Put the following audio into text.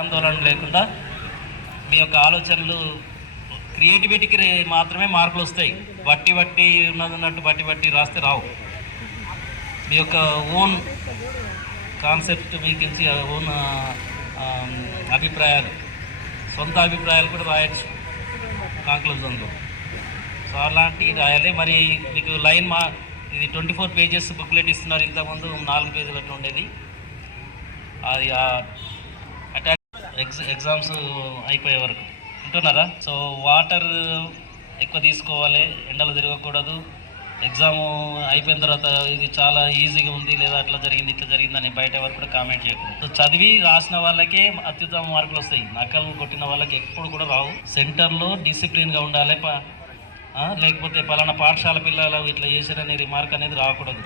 ఆందోళన లేకుండా మీ యొక్క ఆలోచనలు క్రియేటివిటీకి మాత్రమే మార్కులు వస్తాయి. బట్టి ఉన్నదన్నట్టు బట్టి రాస్తే రావు. మీ యొక్క ఓన్ కాన్సెప్ట్ మీకు ఓన్ అభిప్రాయాలు, సొంత అభిప్రాయాలు కూడా రాయొచ్చు కాంక్లూజన్లో. సో అలాంటివి రాయాలి. మరి మీకు లైన్ ఇది 24 పేజెస్ బుక్లెట్ ఇస్తున్నారు. ఇంతకుముందు 4 పేజీలతో ఉండేది. అది ఎగ్జామ్స్ అయిపోయే వరకు వింటున్నారా? సో వాటర్ ఎక్కువ తీసుకోవాలి, ఎండలు తిరగకూడదు. ఎగ్జామ్ అయిపోయిన తర్వాత ఇది చాలా ఈజీగా ఉంది లేదా అట్లా జరిగింది ఇట్లా జరిగిందని బయట ఎవరు కూడా కామెంట్ చేయకూడదు. సో చదివి రాసిన వాళ్ళకే అత్యుత్తమ మార్కులు వస్తాయి. నకలు కొట్టిన వాళ్ళకి ఎప్పుడు కూడా రావు. సెంటర్లో డిసిప్లిన్గా ఉండాలి. లేకపోతే పలానా పాఠశాల పిల్లలు ఇట్లా చేశారనే రిమార్క్ అనేది రాకూడదు.